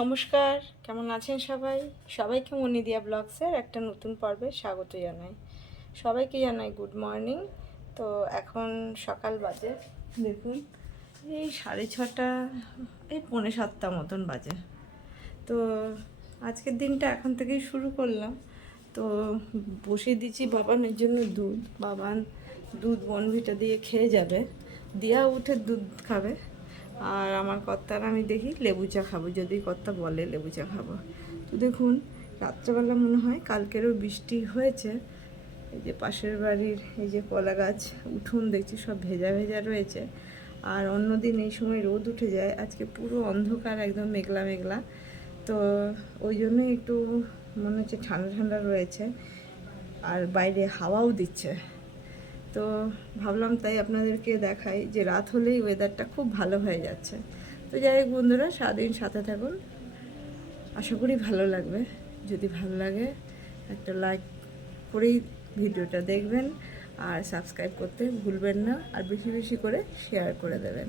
নমস্কার, কেমন আছেন সবাই? সবাইকে মনিদিয়া ব্লগসের একটা নতুন পর্বে স্বাগত জানাই। সবাইকে জানাই গুড মর্নিং। তো এখন সকাল বাজে, দেখুন, এই সাড়ে ছটা, এই পৌনে সাতটা মতন বাজে। তো আজকের দিনটা এখন থেকেই শুরু করলাম। তো বসিয়ে দিচ্ছি বাবানের জন্য দুধ। বাবান দুধ বনভিটা দিয়ে খেয়ে যাবে। দিয়া উঠে দুধ খাবে। আর আমার কর্তার আমি দেখি লেবু চা খাব, যদি কর্তা বলে লেবু চা খাব। তো দেখুন, রাত্রেবেলা মনে হয় কালকেরও বৃষ্টি হয়েছে। এই যে পাশের বাড়ির এই যে কলা গাছ, উঠুন দেখছি সব ভেজা ভেজা রয়েছে। আর অন্যদিন এই সময় রোদ উঠে যায়, আজকে পুরো অন্ধকার একদম মেঘলা মেঘলা। তো ওই জন্যই একটু মনে হচ্ছে ঠান্ডা ঠান্ডা রয়েছে। আর বাইরে হাওয়াও দিচ্ছে। তো ভাবলাম তাই আপনাদেরকে দেখাই যে রাত হলেই ওয়েদারটা খুব ভালো হয়ে যাচ্ছে। তো যাই হোক বন্ধুরা, সারাদিন সাথে থাকুন। আশা করি ভালো লাগবে। যদি ভালো লাগে, একটা লাইক করেই ভিডিওটা দেখবেন। আর সাবস্ক্রাইব করতে ভুলবেন না। আর বেশি বেশি করে শেয়ার করে দেবেন।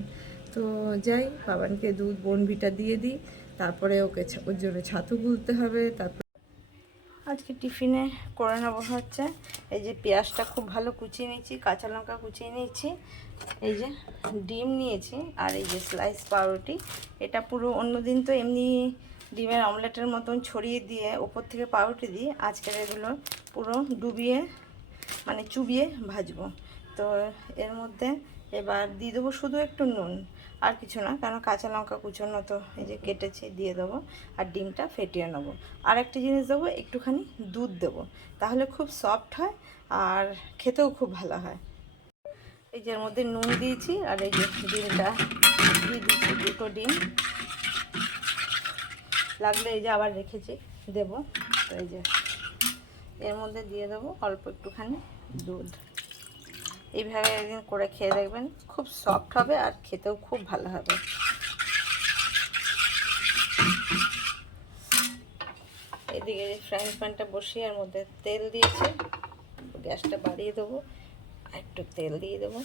তো যাই, বাবানকে দুধ বনভিটা দিয়ে দিই। তারপরে ওকে ওর জন্য ছাতু গুলতে হবে। তারপর আজকে টিফিনে করে নেব হচ্ছে। এই যে পেঁয়াজটা খুব ভালো কুচিয়ে নিয়েছি, কাঁচা লঙ্কা কুচিয়ে নিয়েছি, এই যে ডিম নিয়েছি, আর এই যে স্লাইস পাউরুটি। এটা পুরো অন্যদিন তো এমনি ডিমের অমলেটের মতন ছড়িয়ে দিয়ে, ওপর থেকে পাউরুটি দিই আজকের এগুলো পুরো ডুবিয়ে মানে চুবিয়ে ভাজবো। তো এর মধ্যে এবার দিয়ে দেবো শুধু একটু নুন। আর কিছু না, কারণ কাঁচা লঙ্কা কুচোনো তো এই যে কেটেছে, দিয়ে দেবো আর ডিমটা ফেটিয়ে নেব। আর একটা জিনিস দেবো, একটুখানি দুধ দেবো, তাহলে খুব সফট হয় আর খেতেও খুব ভালো হয়। এই যে মধ্যে নুন দিয়েছি আর এই যে ডিমটা দিয়ে দিচ্ছি দুটো ডিম। লাগলে এই যে আবার রেখেছি, দেবো। তো এই যে এর মধ্যে দিয়ে দেবো অল্প একটুখানি দুধ। এইভাবে একদিন করে খেয়ে দেখবেন, খুব সফট হবে আর খেতেও খুব ভালো হবে। এদিকে ফ্রাইং প্যানটা বসিয়ে আর মধ্যে তেল দিয়েছে, গ্যাসটা বাড়িয়ে দেবো একটু তেল দিয়ে দেবো।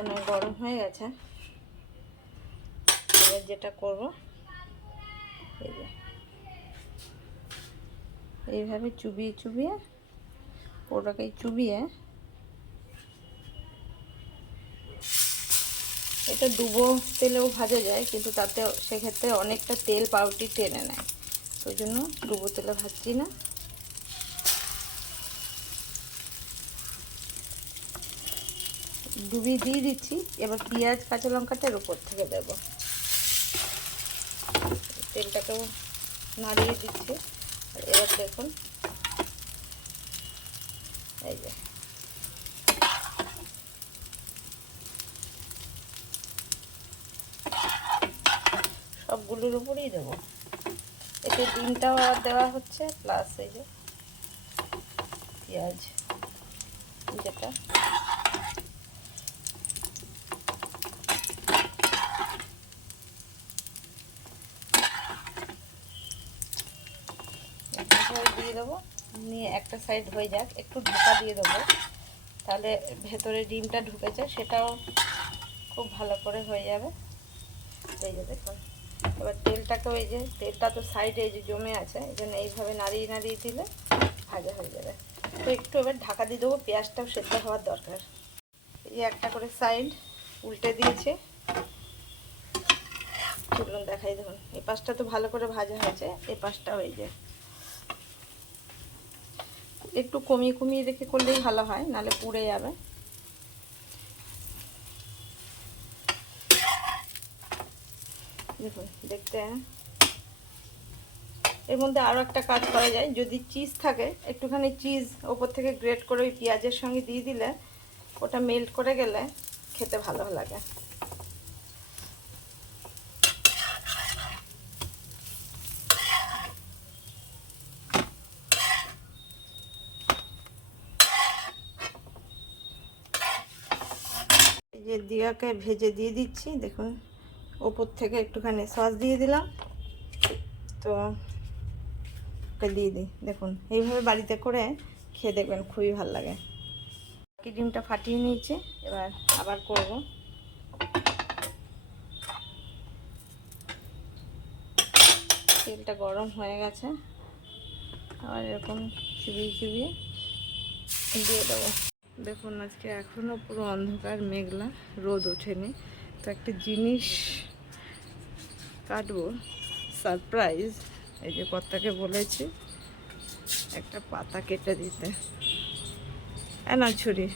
অনেক গরম হয়ে গেছে। এবার যেটা করব এইভাবে চুবিয়ে চুবিয়ে ওটাকে চুবিয়ে এটা ডুবো তেলেও ভাজা যায়, কিন্তু তাতে সেক্ষেত্রে অনেকটা তেল পাউটি টেনে নেয়। ওই জন্য ডুবো তেলে ভাজছি না। ডুবিয়ে দিয়ে দিচ্ছি। এবার পেঁয়াজ, কাঁচা লঙ্কাটা এর উপর থেকে দেব। তেলটাকেও নাড়িয়ে দিচ্ছি। এবার দেখুন, এই যে। সবগুলোর উপরেই দেবো। এতে ডিমটাও দেওয়া হচ্ছে, প্লাস এই যে পেঁয়াজ, যেটা এভাবে দিয়ে দেবো। নিয়ে একটা সাইড হয়ে যাক, একটু ঢাকা দিয়ে দেবো। তাহলে ভেতরে ডিমটা ঢুকেছে, সেটাও খুব ভালো করে হয়ে যাবে। এই যে দেখুন, এবার তেলটাকেও এই যে, তেলটা তো সাইডে এই যে জমে আছে, এই জন্য এইভাবে নাড়িয়ে নাড়িয়ে দিলে ভাজা হয়ে যাবে। তো একটু এবার ঢাকা দিয়ে দেবো, পেঁয়াজটাও সেদ্ধ হওয়ার দরকার। এই একটা করে সাইড উল্টে দিয়েছে। চলুন দেখাই, দেখুন এই পাশটা তো ভালো করে ভাজা হয়েছে এই পাশটাও এই যে। একটু কমিয়ে কমিয়ে রেখে করলেই ভালো হয়, নালে পুড়ে যাবে। দেখুন, দেখতে এর মধ্যে আরও একটা কাজ করা যায়, যদি চিজ থাকে, একটুখানি চিজ ওপর থেকে গ্রেট করে ওই পেঁয়াজের সঙ্গে দিয়ে দিলে, ওটা মেল্ট করে গেলে খেতে ভালো লাগে। যে দিয়াকে ভেজে দিয়ে দিচ্ছি, দেখুন, ওপর থেকে একটুখানি সস দিয়ে দিলাম। তো ওকে দিয়ে দিই। দেখুন, এইভাবে বাড়িতে করে খেয়ে দেখবেন, খুবই ভালো লাগে। বাকি ডিমটা ফাটিয়ে নিয়েছি, এবার আবার করব। তেলটা গরম হয়ে গেছে। আবার এরকম চিবিয়ে চিবিয়ে দিয়ে দেবো। দেখুন, আজকে এখনও পুরো অন্ধকার, মেঘলা, রোদ ওঠেনি। তো একটা জিনিস কাটবো সারপ্রাইজ এই যে কর্তাকে বলেছি, একটা পাতা কেটে দিতে। না ছুরি।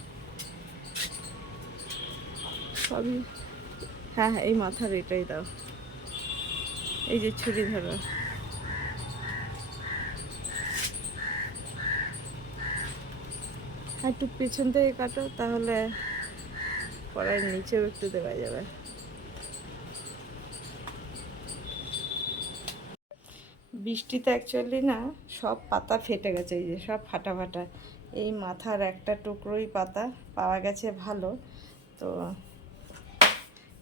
সবই হ্যাঁ হ্যাঁ এই মাথার এটাই দাও। এই যে ছুরি ধরো। একটু পেছন থেকে কাটো, তাহলে কড়াইয়ের নিচেও একটু দেওয়া যাবে। বৃষ্টিতে অ্যাকচুয়ালি না সব পাতা ফেটে গেছে, এই যে সব ফাটা ফাটা। এই মাথার একটা টুকরোই পাতা পাওয়া গেছে ভালো। তো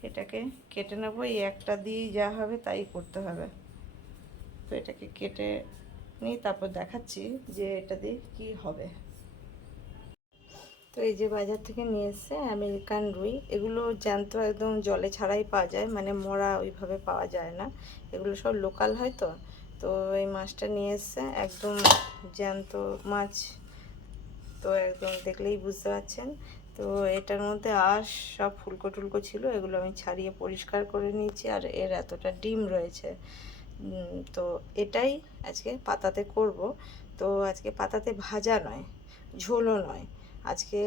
এটাকে কেটে নেব, এই একটা দিয়েই যা হবে তাই করতে হবে। তো এটাকে কেটে নিই, তারপর দেখাচ্ছি যে এটা দিয়ে কি হবে। তো এই যে বাজার থেকে নিয়ে এসছে আমেরিকান রুই। এগুলো জ্যান্ত একদম জলে ছাড়াই পাওয়া যায় মানে মরা ওইভাবে পাওয়া যায় না। এগুলো সব লোকাল হয় তো? তো এই মাছটা নিয়ে এসছে, একদম জ্যান্ত মাছ। তো একদম দেখলেই বুঝতে পারছেন। তো এটার মধ্যে আঁশ, সব ফুলকো টুলকো ছিল, এগুলো আমি ছাড়িয়ে পরিষ্কার করে নিয়েছি, আর এর এতটা ডিম রয়েছে। তো এটাই আজকে পাতাতে করব। তো আজকে পাতাতে ভাজা নয়, ঝোলও নয়। আজকে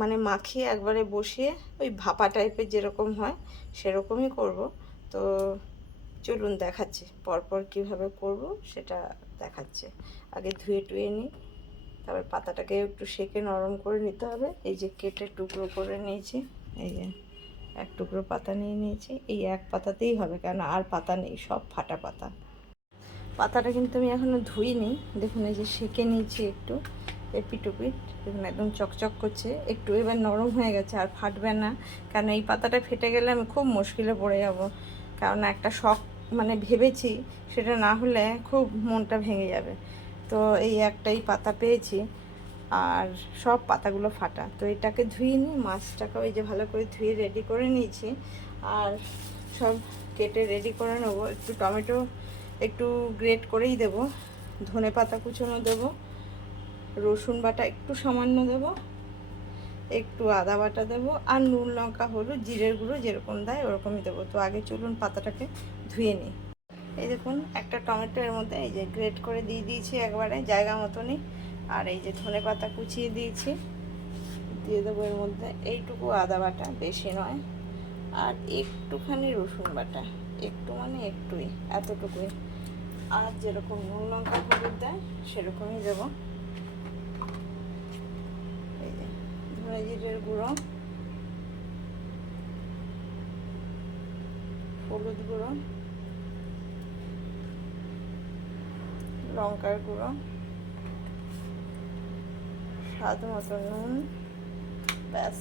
মানে মাখিয়ে একবারে বসিয়ে ওই ভাপা টাইপের যেরকম হয় সেরকমই করব। তো চলুন দেখাচ্ছি পরপর কীভাবে করব সেটা দেখাচ্ছে। আগে ধুয়ে টুয়ে নিই, তারপর পাতাটাকে একটু সেকে নরম করে নিতে হবে। এই যে কেটে টুকরো করে নিয়েছি, এই যে এক টুকরো পাতা নিয়ে নিয়েছি। এই এক পাতাতেই হবে কেন আর পাতা নেই, সব ফাটা পাতা। পাতাটা কিন্তু আমি এখনও ধুইনি, দেখুন এই যে সেকে নিয়েছি একটু। এপিটুপিট দেখুন একদম চকচক করছে, একটু এবার নরম হয়ে গেছে আর ফাটবে না, কারণ এই পাতাটা ফেটে গেলে আমি খুব মুশকিলে পড়ে যাব, কারণ একটা শখ মানে ভেবেছি সেটা না হলে খুব মনটা ভেঙে যাবে। তো এই একটাই পাতা পেয়েছি, আর সব পাতাগুলো ফাটা। তো এটাকে ধুয়ে নিই মাছটাকে ওই যে ভালো করে ধুয়ে রেডি করে নিয়েছি, আর সব কেটে রেডি করে নেব। একটু টমেটো একটু গ্রেট করেই দেব, ধনে পাতা কুচোনো দেবো রসুন বাটা একটু সামান্য দেব, একটু আদা বাটা দেবো, আর নুন লঙ্কা, হলুদ, জিরের গুঁড়ো যেরকম দেয় ওরকমই দেবো। তো আগে চলুন পাতাটাকে ধুয়ে নিই। এই দেখুন, একটা টমেটো এর মধ্যে এই যে গ্রেট করে দিয়ে দিয়েছি একবারে, জায়গা মতনই। আর এই যে ধনে পাতা কুচিয়ে দিয়েছি, দিয়ে দেবো এর মধ্যে এইটুকু আদা বাটা, বেশি নয়। আর একটুখানি রসুন বাটা, একটু মানে একটুই, এতটুকুই। আর যেরকম নুন লঙ্কা, হলুদ দেয় সেরকমই দেবো এই যে ধনে গুঁড়ো হলুদ গুঁড়ো লঙ্কার গুঁড়ো স্বাদ মতো নুন, ব্যাস।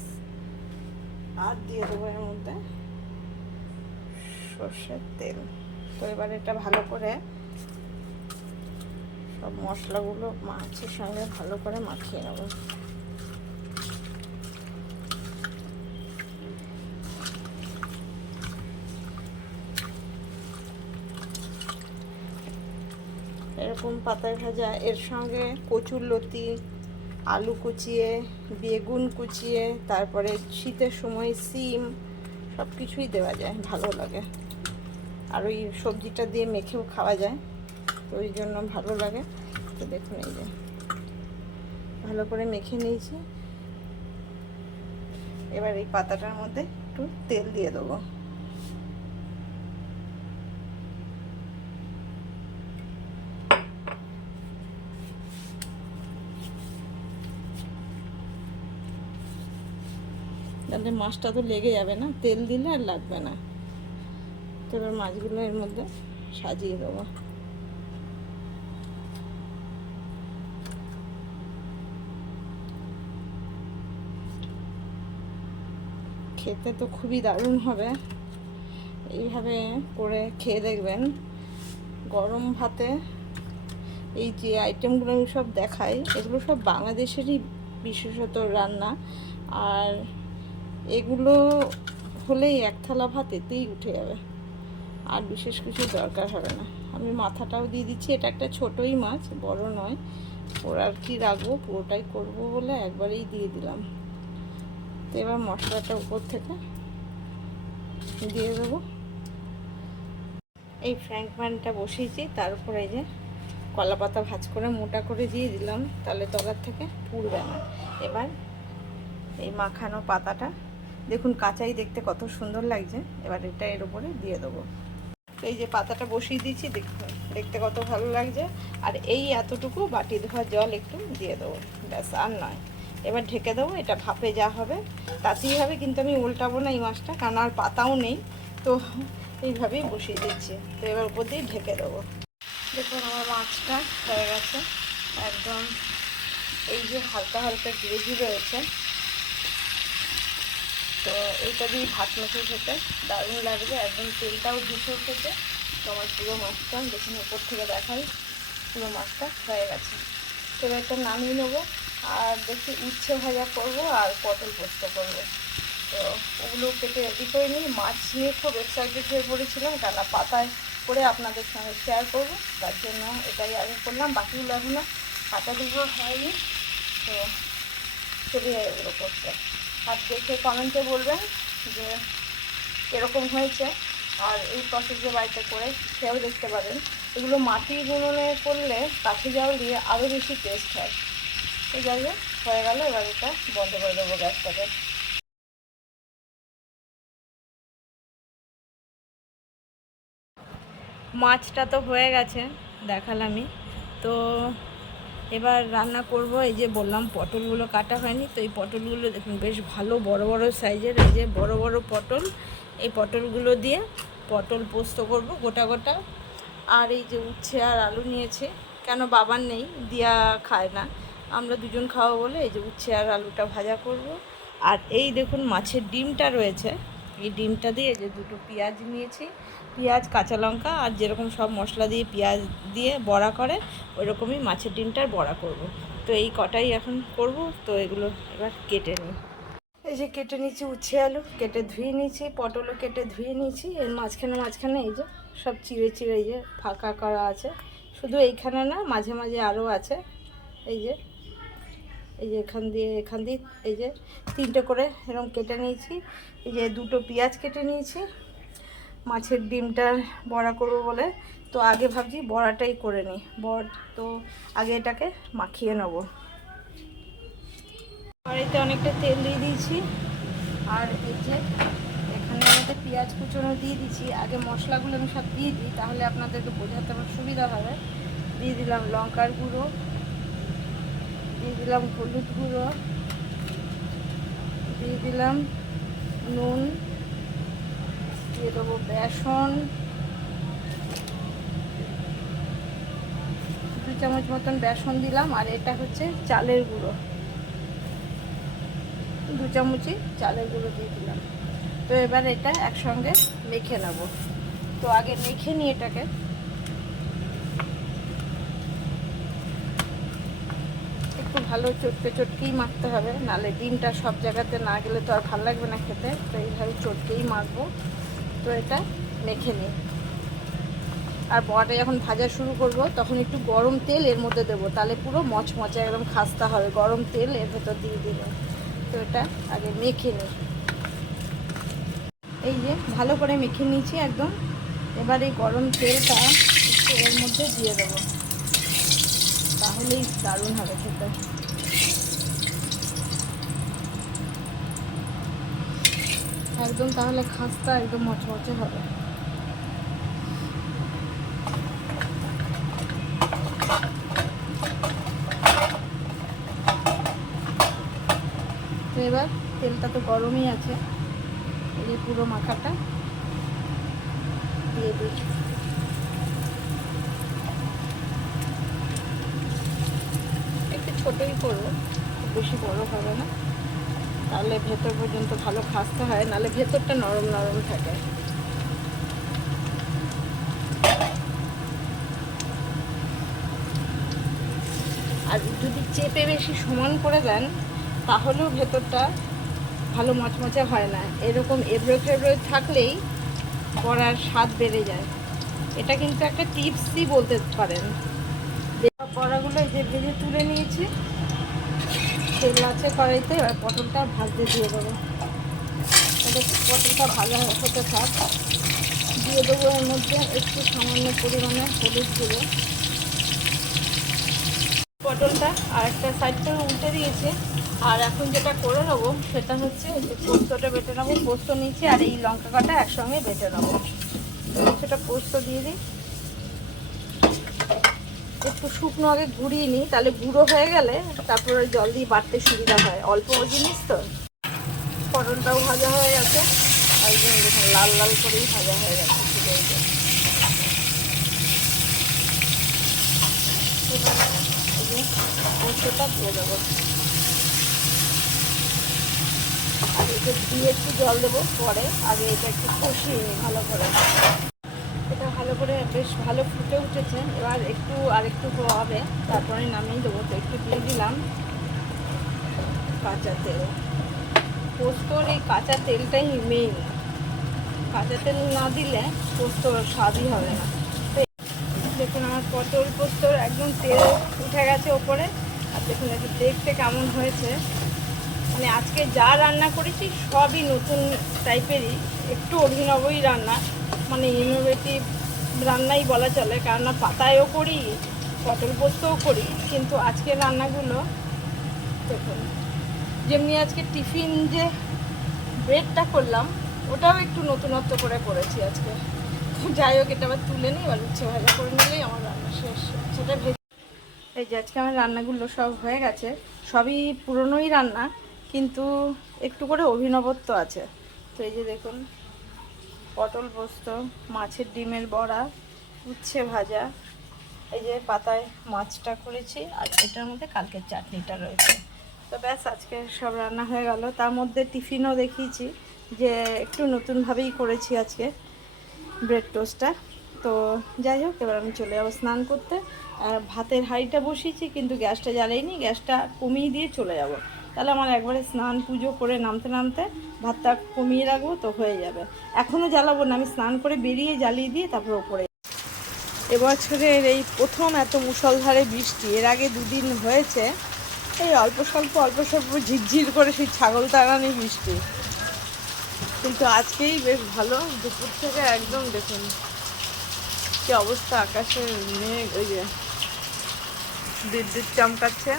আর দিয়ে দেবো এর মধ্যে সর্ষের তেল। তো এবার এটা ভালো করে সব মশলাগুলো মাছের সঙ্গে ভালো করে মাখিয়ে নেব। এরকম পাতায় ভাজা, এর সঙ্গে কচুর লতি, আলু কুচিয়ে, বেগুন কুচিয়ে, তারপরে শীতের সময় সিম সব কিছুই দেওয়া যায়, ভালো লাগে। আর ওই সবজিটা দিয়ে মেখেও খাওয়া যায়, তো ওই জন্য ভালো লাগে। তো দেখুন এই যে, ভালো করে মেখে নিয়েছি। এবার এই পাতাটার মধ্যে একটু তেল দিয়ে দেবো। তাহলে মাছটা তো লেগে যাবে না, তেল দিলে আর লাগবে না। তো এবার মাছগুলো এর মধ্যে সাজিয়ে দেবো। খেতে তো খুবই দারুণ হবে। এইভাবে করে খেয়ে দেখবেন। গরম ভাতে এই যে আইটেমগুলো আমি সব দেখাই, এগুলো সব বাংলাদেশেরই বিশেষত রান্না। আর এগুলো হলেই এক থালা ভাত এতেই উঠে যাবে। আর বিশেষ কিছু দরকার হবে না। আমি মাথাটাও দিয়ে দিচ্ছি, এটা একটা ছোটোই মাছ, বড় নয়। ওর আর কি রাখব, পুরোটাই করব বলে একবারেই দিয়ে দিলাম। তো এবার মশলাটা উপর থেকে দিয়ে দেবো। এই ফ্র্যাঙ্ক প্যানটা বসিয়েছি, তার উপরে যে কলা পাতা ভাজ করে মোটা করে দিয়ে দিলাম, তাহলে তলার থেকে পুড়বে না। এবার এই মাখানো পাতাটা দেখুন কাঁচাই দেখতে কত সুন্দর লাগছে। এবার এটা এর উপরে দিয়ে দেবো। এই যে পাতাটা বসিয়ে দিয়েছি দেখুন দেখতে কত ভালো লাগছে। আর এই এতটুকু বাটি ধোয়া জল একটু দিয়ে দেবো। ব্যাস, আর নয়। এবার ঢেকে দেবো, এটা ভাপে যা হবে। তাতেই হবে, কিন্তু আমি উল্টাবো না এই মাছটা, কারণ আর পাতাও নেই। তো এইভাবেই বসিয়ে দিচ্ছি। তো এবার উপর দিয়ে ঢেকে দেবো। দেখুন আমার মাছটা হয়ে গেছে। একদম এই যে হালকা হালকা গ্রেভি রয়েছে। তো এইটা দিয়ে ভাত মেখে খেতে। দারুণ লাগবে, একদম তেলটাও ভেসে খেতে। তো আমার পুরো মাছটা দেখুন উপর থেকে দেখাই, পুরো মাছটা হয়ে গেছে। তো একটা নামিয়ে নেব, আর দেখি উচ্ছে ভাজা করব আর পটল পোস্ত করব। তো ওগুলো কেটে রেডি করে নিই মাছ নিয়ে খুব এক্সাইটেড হয়ে পড়েছিলাম, কেননা পাতায় করে আপনাদের সঙ্গে শেয়ার করব। তার জন্য এটাই আগে করলাম, বাকিগুলো এখনও কাটা দিঘা হয়নি। তো চলে যায় এগুলো করতে। আর দেখে কমেন্টে বলবেন যে এরকম হয়েছে। আর এই প্রসেসে বাড়িতে করে খেয়েও দেখতে পারেন। এগুলো মাটি গুঁড়োনে করলে কাঠি জাল দিয়ে আরও বেশি টেস্ট হয়। যাই হোক হয়ে গেল, এবার এটা বন্ধ করে দেবো গ্যাসটাকে। মাছটা তো হয়ে গেছে, দেখালামই। তো এবার রান্না করব, এই যে বললাম পটলগুলো কাটা হয়নি, তো এই পটলগুলো দেখুন বেশ ভালো বড় বড় সাইজের, এই যে বড় বড় পটল, এই পটলগুলো দিয়ে পটল পোস্ত করব গোটা গোটা। আর এই যে উচ্ছে আর আলু নিয়েছে, কেন বাবার নেই, দিয়া খায় না। আমরা দুজন খাওয়া বলে এই যে উচ্ছে আর আলুটা ভাজা করব। আর এই দেখুন মাছের ডিমটা রয়েছে, এই ডিমটা দিয়ে যে দুটো পেঁয়াজ নিয়েছি পেঁয়াজ, কাঁচা লঙ্কা আর যেরকম সব মশলা দিয়ে পেঁয়াজ দিয়ে বড়া করে ওই রকমই মাছের ডিমটার বড়া করব। তো এই কটাই এখন করব, তো এগুলো এবার কেটে নিই। এই যে কেটে নিয়েছি উচ্ছে আলু, কেটে ধুয়ে নিয়েছি, পটলও কেটে ধুয়ে নিয়েছি, এর মাঝখানে মাঝখানে এই যে সব চিড়ে চিড়ে এই যে ফাঁকা করা আছে। শুধু এইখানে না, মাঝে মাঝে আরও আছে। এই যে এই যে এখান দিয়ে এখান দিয়ে, এই যে তিনটে করে এরকম কেটে নিয়েছি। এই যে দুটো পেঁয়াজ কেটে নিয়েছি। মাছের ডিমটা বড়া করব বলে। তো আগে ভাবছি বড়াটাই করে নিই। বড় তো আগে এটাকে মাখিয়ে নেব। কড়াইতে অনেকটা তেল দিয়ে দিয়েছি। আর এই এখানে আমাদের পেঁয়াজ কুচনো দিয়ে দিচ্ছি আগে মশলাগুলো আমি সব দিয়ে দিই, তাহলে আপনাদেরকে বোঝাতে আমার সুবিধা হবে। দিয়ে দিলাম লঙ্কার গুঁড়ো। দিয়ে দিলাম হলুদ গুঁড়ো। দিয়ে দিলাম নুন। দিয়ে দেবো বেসন। দু চামচ মতন বেসন দিলাম, আর এটা হচ্ছে চালের গুঁড়ো। দু চামচই চালের গুঁড়ো দিয়ে দিলাম। তো এবার এটা একসঙ্গে মেখে নেব। তো আগে মেখে নিই এটাকে। একটু ভালো চটকে চটকেই মাখতে হবে, নালে ডিমটা সব জায়গাতে না গেলে তো আর ভালো লাগবে না খেতে। তো এইভাবে চটকেই মাখবো। তো এটা মেখে নিই। আর বড়াটা যখন ভাজা শুরু করব, তখন একটু গরম তেল এর মধ্যে দেবো। তাহলে পুরো মচমচা একদম খাস্তা হবে। গরম তেল এর ভেতর দিয়ে দিলে তো এটা আগে মেখে নিই। এই যে ভালো করে মেখে নিয়েছি একদম। এবার এই গরম তেলটা একটু এর মধ্যে দিয়ে দেবো। তাহলেই দারুণ হবে খেতে। একদম তাহলে খাস্তা একদম মচমচে হবে। এবার তেলটা তো গরমই আছে, এই পুরো মাখাটা দিয়ে দিই। একটু ছোটোই করব বেশি বড় হবে না। তাহলে ভেতর পর্যন্ত ভালো খাসতে হয়, নাহলে ভেতরটা নরম নরম থাকে। আর যদি চেপে বেশি সমান করে দেন, তাহলেও ভেতরটা ভালো মচমচে হয় না। এরকম এবড়ো খেবড়ো থাকলেই পড়ার স্বাদ বেড়ে যায়। এটা কিন্তু একটা টিপসই বলতে পারেন। পড়াগুলো যে ভেজে তুলে নিয়েছি। তেল আছে কড়াইতে, এবার পটলটা ভাজতে দিয়ে দেবো। এটা পটলটা ভাজা হতে থাক। দিয়ে দেবো এর মধ্যে একটু সামান্য পরিমাণে হলুদ গুঁড়ো। পটলটা আর একটা সাইড করে উল্টে দিয়েছে। আর এখন যেটা করে নেব, সেটা হচ্ছে পোস্তটা বেটে নেব। পোস্ত নিচে আর এই লঙ্কা কাটা একসঙ্গে বেটে নেব। সেটা পোস্ত দিয়ে দিই। একটু শুকনো আগে ঘুরিয়ে নিই, তাহলে গুঁড়ো হয়ে গেলে তারপরে জল দিয়ে বাড়তে সুবিধা হয়। অল্প জিনিস তো। পটলটাও ভাজা হয়ে গেছে। লাল লাল করেই ভাজা হয়ে গেছে দিয়ে একটু জল দেবো পরে, আগে এটা একটু কষিয়ে ভালো করে। এটা ভালো করে বেশ ভালো ফুটে উঠেছে। এবার একটু আর একটু হবে তারপরে নামিয়ে দেবো। তো একটু দিয়ে দিলাম কাঁচা তেল। পোস্তর এই কাঁচা তেলটাই মেইন কাঁচা তেল না দিলে পোস্তর স্বাদই হবে না। দেখুন, আমার পটল পোস্তর একদম তেল উঠে গেছে ওপরে। আর দেখুন একটু দেখতে কেমন হয়েছে। মানে আজকে যা রান্না করেছি, সবই নতুন টাইপেরই একটু অভিনবই রান্না। মানে ইনোভেটিভ রান্নাই বলা চলে। কেননা পাতায়ও করি, পটল পোস্তও করি, কিন্তু আজকে রান্নাগুলো দেখুন, যেমনি আজকে টিফিন যে ব্রেডটা করলাম, ওটাও একটু নতুনত্ব করে করেছি আজকে। যাই হোক, এটা আবার তুলে নিই এবার উচ্ছে ভাজা করে নিলেই আমার রান্না শেষ। সেটা ভেজে এই যে আজকে আমার রান্নাগুলো সব হয়ে গেছে, সবই পুরনোই রান্না, কিন্তু একটু করে অভিনবত্ব আছে। তো এই যে দেখুন পটল পোস্ত, মাছের ডিমের বড়া, উচ্ছে ভাজা, এই যে পাতায় মাছটা করেছি, আর এটার মধ্যে কালকের চাটনিটা রয়েছে। তো ব্যাস, আজকে সব রান্না হয়ে গেল। তার মধ্যে টিফিনও দেখিয়েছি যে একটু নতুনভাবেই করেছি আজকে ব্রেড টোস্টটা। তো যাই হোক, এবার আমি চলে যাব স্নান করতে। আর ভাতের হাঁড়িটা বসিয়েছি, কিন্তু গ্যাসটা জ্বালাইনি, গ্যাসটা কমিয়ে দিয়ে চলে যাব। তাহলে আমার একবারে স্নান পুজো করে নামতে নামতে ভাতটা কমিয়ে রাখব তো হয়ে যাবে। এখনও জ্বালাবো না, আমি স্নান করে বেরিয়ে জ্বালিয়ে দিয়ে তারপর ওপরে। এবছরের এই প্রথম এত মুষলধারে বৃষ্টি, এর আগে দুদিন হয়েছে, এই অল্প স্বল্প অল্প স্বল্প, ঝিরঝির করে সেই ছাগল তাড়ানি বৃষ্টি। কিন্তু আজকেই বেশ ভালো, দুপুর থেকে একদম দেখুন কি অবস্থা, আকাশের মেঘ, ওই যে বিদ্যুৎ চমকাচ্ছে।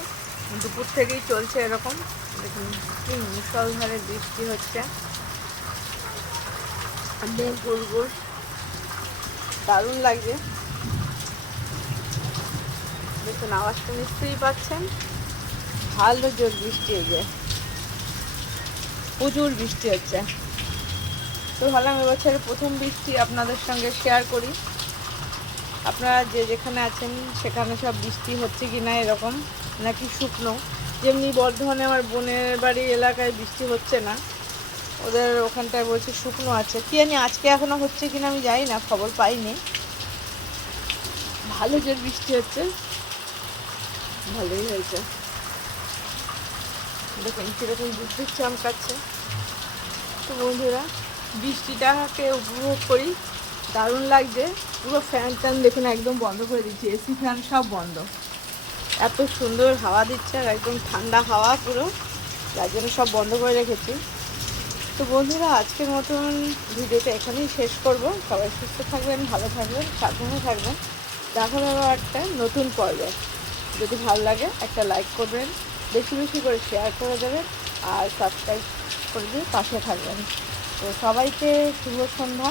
দুপুর থেকেই চলছে এরকম। দেখুন কি মুসলধারে বৃষ্টি হচ্ছে। মেঘ গুড় দারুণ লাগছে। দেখুন, আওয়াজটা নিশ্চয়ই পাচ্ছেন। ভালো জোর বৃষ্টি যে। প্রচুর বৃষ্টি হচ্ছে। তো ভাবলাম এবছরের প্রথম বৃষ্টি আপনাদের সঙ্গে শেয়ার করি। আপনারা যে যেখানে আছেন, সেখানে সব বৃষ্টি হচ্ছে কি না এরকম। নাকি শুকনো। যেমনি বর্ধমানে আমার বোনের বাড়ি এলাকায় বৃষ্টি হচ্ছে না, ওদের ওখানটায় বলছে শুকনো আছে। কি জানি আজকে এখনও হচ্ছে কিনা আমি জানি না, খবর পাইনি। ভালো যে বৃষ্টি হচ্ছে, ভালোই হয়েছে। দেখুন কীরকম বিদ্যুৎ চমকাচ্ছে। তো বন্ধুরা, বৃষ্টিটাকে উপভোগ করি। দারুণ লাগছে। পুরো ফ্যান ট্যান দেখুন একদম বন্ধ করে দিচ্ছি, এসি ফ্যান সব বন্ধ। এত সুন্দর হাওয়া দিচ্ছে আর একদম ঠান্ডা হাওয়া পুরো, যার জন্য সব বন্ধ করে রেখেছি। তো বন্ধুরা, আজকের মতন ভিডিওটা এখানেই শেষ করব। সবাই সুস্থ থাকবেন, ভালো থাকবেন, সাবধানে থাকবেন। দেখা হবে একটা নতুন পর্বে। যদি ভালো লাগে, একটা লাইক করবেন, বেশি বেশি করে শেয়ার করে দেবেন আর সাবস্ক্রাইব করে দিয়ে পাশে থাকবেন। তো সবাইকে শুভ সন্ধ্যা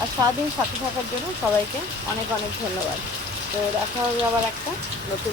আর সারাদিন সাথে থাকার জন্য সবাইকে অনেক অনেক ধন্যবাদ। তো দেখা হবে আবার একটা নতুন